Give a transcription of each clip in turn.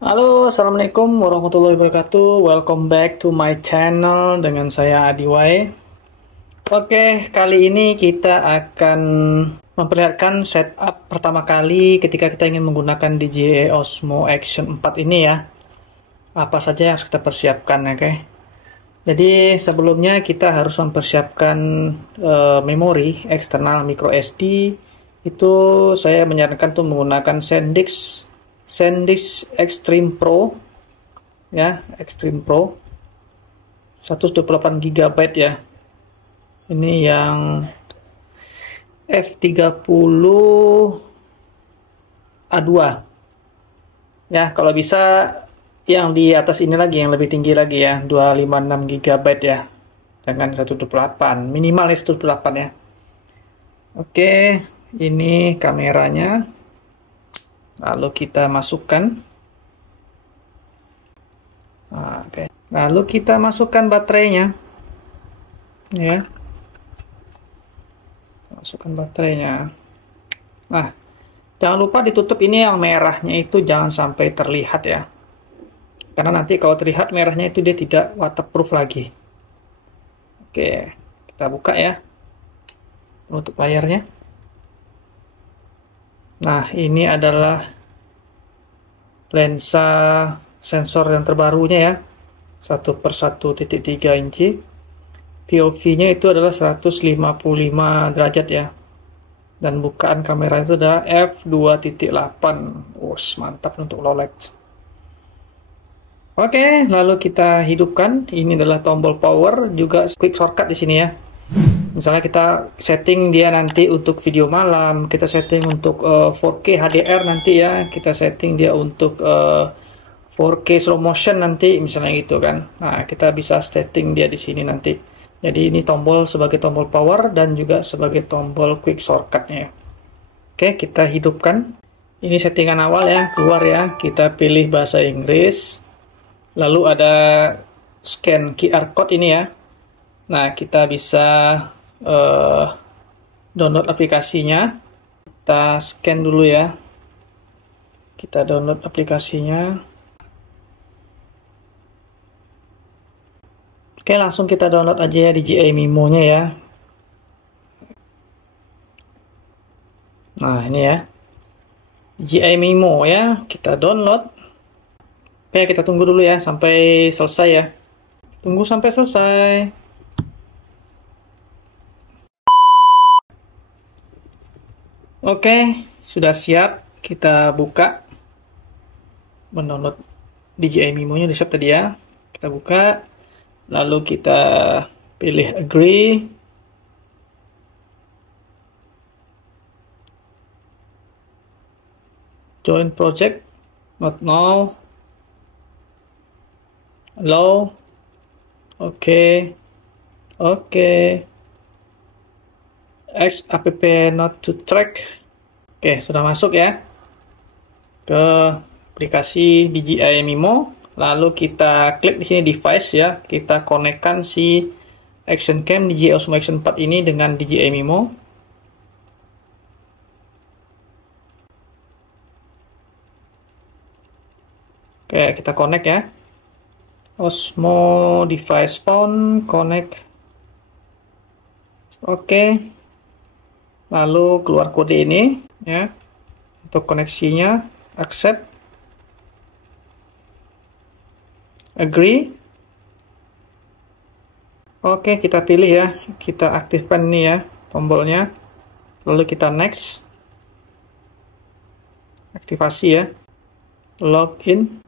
Halo, Assalamualaikum warahmatullahi wabarakatuh. Welcome back to my channel dengan saya Adiwai. Oke, kali ini kita akan memperlihatkan setup pertama kali ketika kita ingin menggunakan DJI Osmo Action 4 ini ya. Apa saja yang harus kita persiapkan, oke? Jadi sebelumnya kita harus mempersiapkan memori eksternal micro SD. Itu saya menyarankan tuh menggunakan SanDisk Extreme Pro ya, Extreme Pro 128 GB ya. Ini yang F30 A2 ya, kalau bisa yang di atas ini lagi, yang lebih tinggi lagi ya, 256 GB ya, dengan 128, minimal 128 ya. Oke, ini kameranya. Lalu kita masukkan. Oke. Lalu kita masukkan baterainya. Ya. Masukkan baterainya. Nah, jangan lupa ditutup ini yang merahnya itu jangan sampai terlihat ya. Karena nanti kalau terlihat merahnya itu dia tidak waterproof lagi. Oke, kita buka ya. Penutup layarnya. Nah, ini adalah lensa sensor yang terbarunya ya, 1/1.3 inci. POV-nya itu adalah 155 derajat ya. Dan bukaan kamera itu adalah f2.8. Mantap untuk low light. Oke, lalu kita hidupkan. Ini adalah tombol power, juga quick shortcut di sini ya. Misalnya kita setting dia nanti untuk video malam, kita setting untuk 4K HDR nanti ya, kita setting dia untuk 4K slow motion nanti, misalnya gitu kan. Nah, kita bisa setting dia di sini nanti. Jadi ini tombol sebagai tombol power dan juga sebagai tombol quick shortcutnya. Oke, kita hidupkan. Ini settingan awal ya, keluar ya. Kita pilih bahasa Inggris. Lalu ada scan QR code ini ya. Nah, kita bisa download aplikasinya. Kita scan dulu ya. Kita download aplikasinya. Oke, langsung kita download aja ya DJI Mimo-nya ya. Nah, ini ya. DJI Mimo ya, kita download. Oke, kita tunggu dulu ya sampai selesai ya. Tunggu sampai selesai. Oke, sudah siap. Kita buka mendownload DJI Mimo-nya, di siap tadi ya. Kita buka, lalu kita pilih agree. Join project, not now. Allow. Oke. App not to track. Oke, sudah masuk ya ke aplikasi DJI Mimo. Lalu kita klik di sini device ya. Kita konekkan si Action Cam DJI Osmo Action 4 ini dengan DJI Mimo. Oke, kita connect ya. Osmo device phone connect. Oke. Lalu keluar kode ini ya. Untuk koneksinya, accept, agree. Oke, kita pilih ya. Kita aktifkan ini ya tombolnya. Lalu kita next. Aktivasi ya. Login.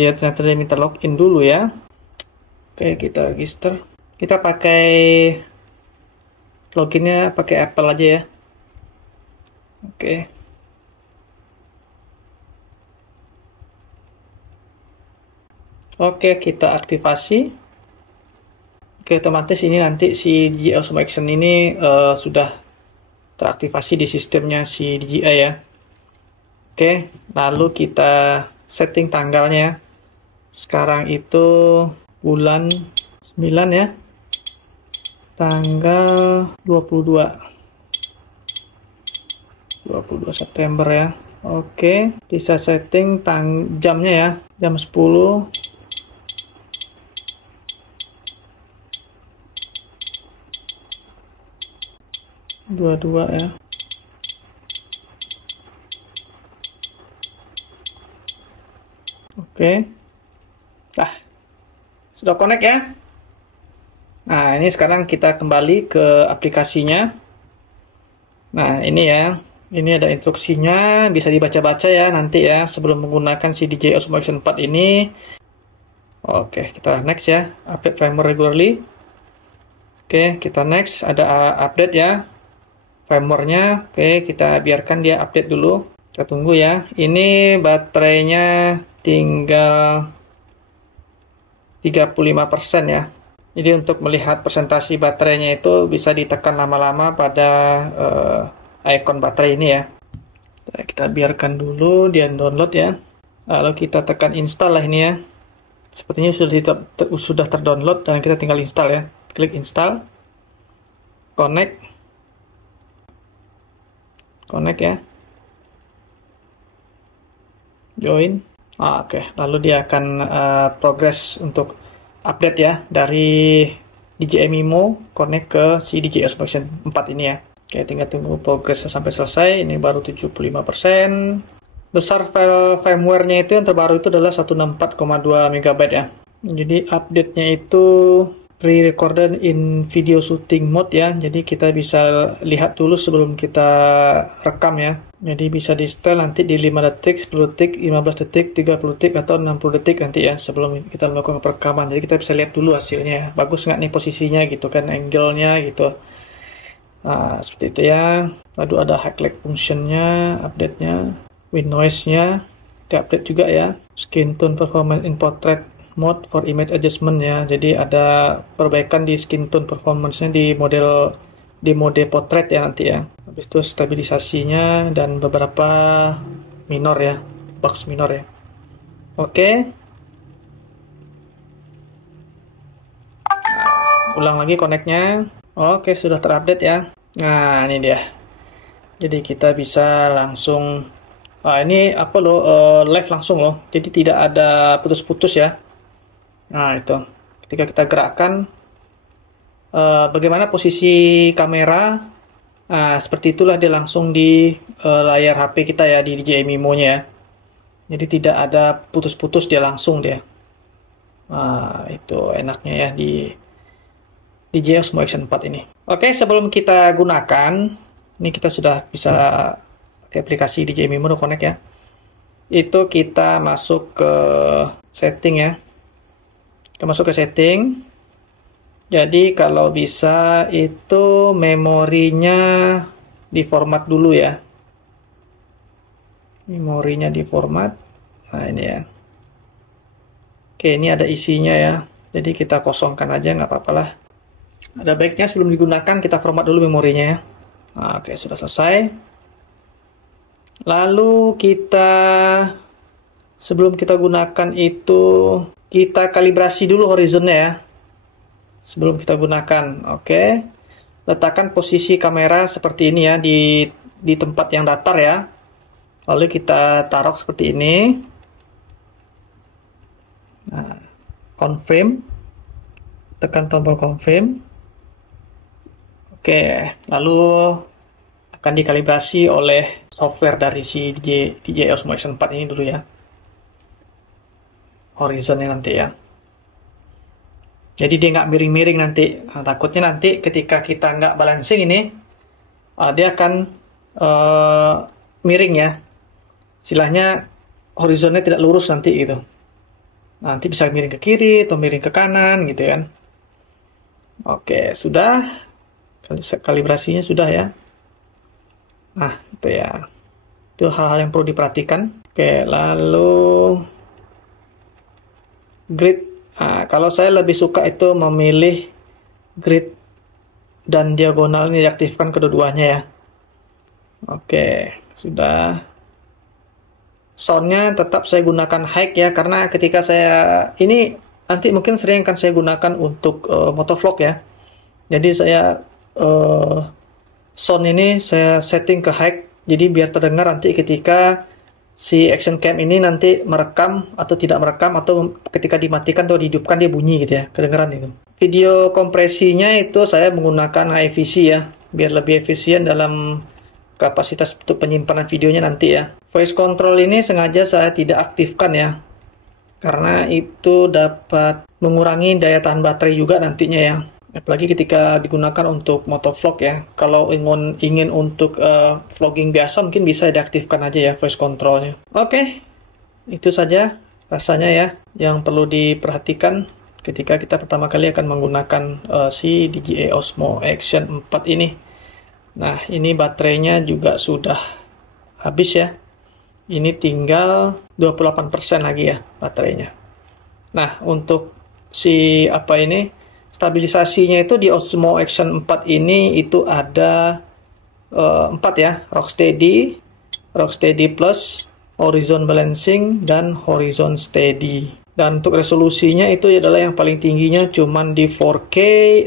Dia ternyata dia minta login dulu ya. Oke, kita register. Kita pakai loginnya pakai Apple aja ya. Oke, kita aktivasi. Oke, otomatis ini nanti si DJI Osmo Action ini sudah teraktivasi di sistemnya si DJI ya. Oke, lalu kita setting tanggalnya. Sekarang itu bulan 9 ya. Tanggal 22 September ya. Oke, bisa setting jamnya ya, jam 10. Dua ya. Oke. Nah, sudah connect ya. Nah, ini sekarang kita kembali ke aplikasinya. Nah, ini ya. Ini ada instruksinya, bisa dibaca-baca ya nanti ya sebelum menggunakan si DJI Osmo Action 4 ini. Oke, kita next ya. Update firmware regularly. Oke, kita next. Ada update ya firmware-nya. Oke, kita biarkan dia update dulu. Kita tunggu ya. Ini baterainya tinggal 35% ya. Jadi untuk melihat presentasi baterainya itu bisa ditekan lama-lama pada icon baterai ini ya. Kita biarkan dulu dia download ya. Lalu kita tekan install lah ini ya. Sepertinya sudah terdownload dan kita tinggal install ya. Klik install. Connect ya. Join. Oke. Lalu dia akan progress untuk update ya dari DJI Mimo connect ke si DJI Osmo Action 4 ini ya. Oke, tinggal tunggu progresnya sampai selesai. Ini baru 75%. Besar file firmware-nya itu yang terbaru itu adalah 164,2 MB ya. Jadi update-nya itu pre-recorded in video shooting mode ya. Jadi kita bisa lihat dulu sebelum kita rekam ya. Jadi bisa di setel nanti di 5 detik, 10 detik, 15 detik, 30 detik, atau 60 detik nanti ya sebelum kita melakukan perekaman. Jadi kita bisa lihat dulu hasilnya ya. Bagus nggak nih posisinya gitu kan, angle-nya gitu. Nah, seperti itu ya. Lalu ada highlight function-nya, update-nya, with noise-nya, di-update juga ya. Skin tone performance in portrait mode for image adjustment ya. Jadi ada perbaikan di skin tone performance-nya di mode portrait ya nanti ya. Habis itu stabilisasinya dan beberapa minor ya, box minor ya. Oke. Nah, ulang lagi connect-nya. Oke, sudah terupdate ya. Nah, ini dia. Jadi kita bisa langsung ini apa loh, live langsung loh. Jadi tidak ada putus-putus ya. Nah, itu. Ketika kita gerakkan bagaimana posisi kamera. Nah, seperti itulah dia langsung di layar HP kita ya, di DJI Mimo-nya ya. Jadi tidak ada putus-putus, dia langsung dia. Nah, itu enaknya ya di DJI Osmo Action 4 ini. Oke, sebelum kita gunakan, ini kita sudah bisa pakai aplikasi DJI Mimo Connect ya. Itu kita masuk ke setting ya. Kita masuk ke setting. Jadi kalau bisa itu memorinya diformat dulu ya. Memorinya diformat. Nah, ini ya. Oke, ini ada isinya ya. Jadi kita kosongkan aja, nggak apa-apa lah. Ada baiknya sebelum digunakan kita format dulu memorinya ya. Nah, oke, sudah selesai. Lalu sebelum kita gunakan itu kita kalibrasi dulu horizonnya ya. Sebelum kita gunakan, oke. Letakkan posisi kamera seperti ini ya di tempat yang datar ya. Lalu kita taruh seperti ini. Nah, confirm. Tekan tombol confirm. Oke, lalu akan dikalibrasi oleh software dari si DJI Osmo Action 4 ini dulu ya. Horizonnya nanti ya. Jadi dia nggak miring-miring nanti. Nah, takutnya nanti ketika kita nggak balancing ini, dia akan miring ya. Istilahnya horizonnya tidak lurus nanti gitu. Nanti bisa miring ke kiri atau miring ke kanan gitu kan. Oke, sudah. Kalibrasinya sudah ya. Nah, itu ya. Itu hal-hal yang perlu diperhatikan. Oke, lalu grid. Nah, kalau saya lebih suka itu memilih grid dan diagonal ini diaktifkan kedua-duanya ya. Oke, sudah. Soundnya tetap saya gunakan high ya, karena ketika saya ini nanti mungkin sering akan saya gunakan untuk motovlog ya. Jadi saya sound ini saya setting ke high, jadi biar terdengar nanti ketika si action cam ini nanti merekam atau tidak merekam, atau ketika dimatikan atau dihidupkan dia bunyi gitu ya, kedengeran itu. Video kompresinya itu saya menggunakan HiVC ya, biar lebih efisien dalam kapasitas untuk penyimpanan videonya nanti ya. Voice control ini sengaja saya tidak aktifkan ya, karena itu dapat mengurangi daya tahan baterai juga nantinya ya. Apalagi ketika digunakan untuk motovlog ya. Kalau ingin untuk vlogging biasa mungkin bisa diaktifkan aja ya voice controlnya. Oke, itu saja rasanya ya yang perlu diperhatikan ketika kita pertama kali akan menggunakan si DJI Osmo Action 4 ini. Nah, ini baterainya juga sudah habis ya. Ini tinggal 28% lagi ya baterainya. Nah, untuk si stabilisasinya itu di Osmo Action 4 ini itu ada 4 ya, Rocksteady Plus, Horizon Balancing, dan Horizon Steady. Dan untuk resolusinya itu adalah yang paling tingginya cuman di 4K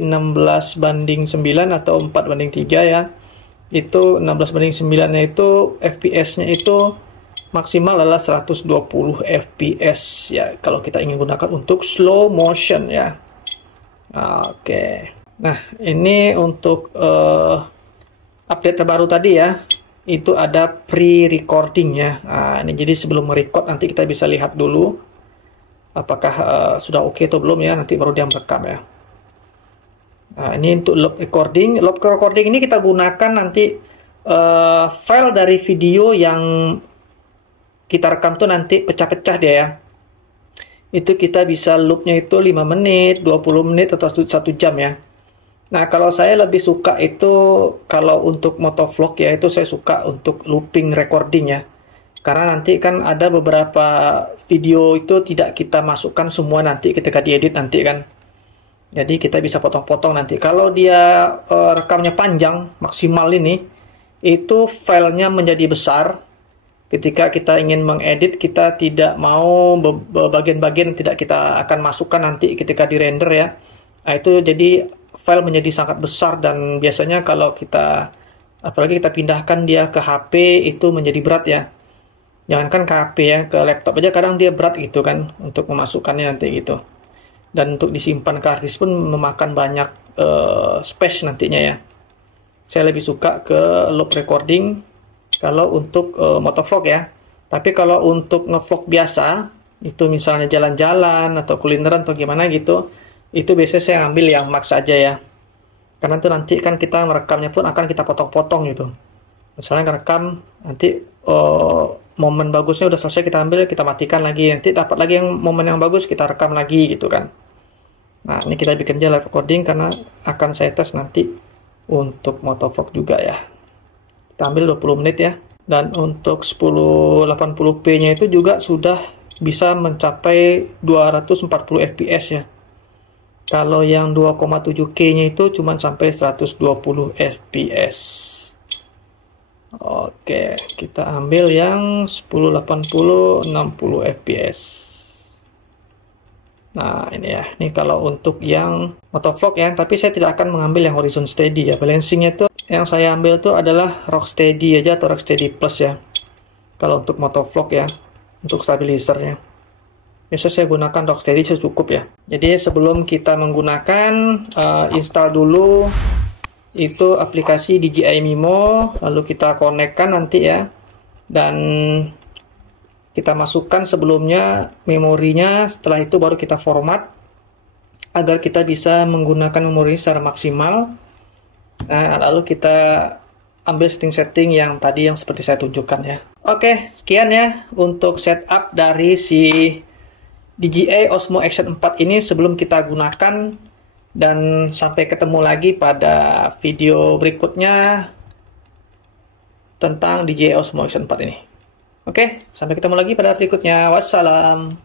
16:9 atau 4:3 ya. Itu 16:9 nya itu FPS-nya itu maksimal adalah 120 FPS ya, kalau kita ingin gunakan untuk slow motion ya. Oke, nah ini untuk update terbaru tadi ya, itu ada pre-recording ya. Nah, ini jadi sebelum merecord nanti kita bisa lihat dulu apakah sudah oke atau belum ya, nanti baru dia merekam ya. Nah, ini untuk loop recording. Loop recording ini kita gunakan nanti file dari video yang kita rekam tuh nanti pecah-pecah dia ya. Itu kita bisa loopnya itu 5 menit, 20 menit, atau 1 jam ya. Nah, kalau saya lebih suka itu, kalau untuk motovlog ya, itu saya suka untuk looping recording ya. Karena nanti kan ada beberapa video itu tidak kita masukkan semua nanti ketika diedit nanti kan. Jadi kita bisa potong-potong nanti. Kalau dia rekamnya panjang, maksimal ini, itu filenya menjadi besar. Ketika kita ingin mengedit, kita tidak mau bagian-bagian tidak kita akan masukkan nanti ketika di render ya. Nah, itu jadi file menjadi sangat besar, dan biasanya kalau kita, apalagi kita pindahkan dia ke HP, itu menjadi berat ya. Jangankan ke HP ya, ke laptop aja kadang dia berat gitu kan, untuk memasukkannya nanti gitu. Dan untuk disimpan ke hard disk pun memakan banyak space nantinya ya. Saya lebih suka ke loop recording kalau untuk motovlog ya. Tapi kalau untuk ngevlog biasa, itu misalnya jalan-jalan atau kulineran atau gimana gitu, itu biasanya saya ambil yang max aja ya. Karena itu nanti kan kita merekamnya pun akan kita potong-potong gitu. Misalnya ngerekam, nanti momen bagusnya udah selesai kita ambil, kita matikan lagi. Nanti dapat lagi yang momen yang bagus, kita rekam lagi gitu kan. Nah, ini kita bikin aja live recording karena akan saya tes nanti untuk motovlog juga ya. Kita ambil 20 menit ya. Dan untuk 1080p-nya itu juga sudah bisa mencapai 240 fps ya. Kalau yang 2,7K-nya itu cuma sampai 120 fps. Oke, kita ambil yang 1080 60 fps. Nah, ini ya. Ini kalau untuk yang motovlog ya, tapi saya tidak akan mengambil yang Horizon Steady ya. Balancing-nya itu yang saya ambil tuh adalah Rocksteady aja atau Rocksteady Plus ya. Kalau untuk motovlog ya, untuk stabilizernya. Biasa saya gunakan Rocksteady cukup ya. Jadi sebelum kita menggunakan, install dulu itu aplikasi DJI Mimo, lalu kita konekkan nanti ya. Dan kita masukkan sebelumnya memorinya, setelah itu baru kita format agar kita bisa menggunakan memori secara maksimal. Nah, lalu kita ambil setting-setting yang tadi yang seperti saya tunjukkan ya. Oke, sekian ya untuk setup dari si DJI Osmo Action 4 ini sebelum kita gunakan, dan sampai ketemu lagi pada video berikutnya tentang DJI Osmo Action 4 ini. Oke, sampai ketemu lagi pada berikutnya. Wassalam.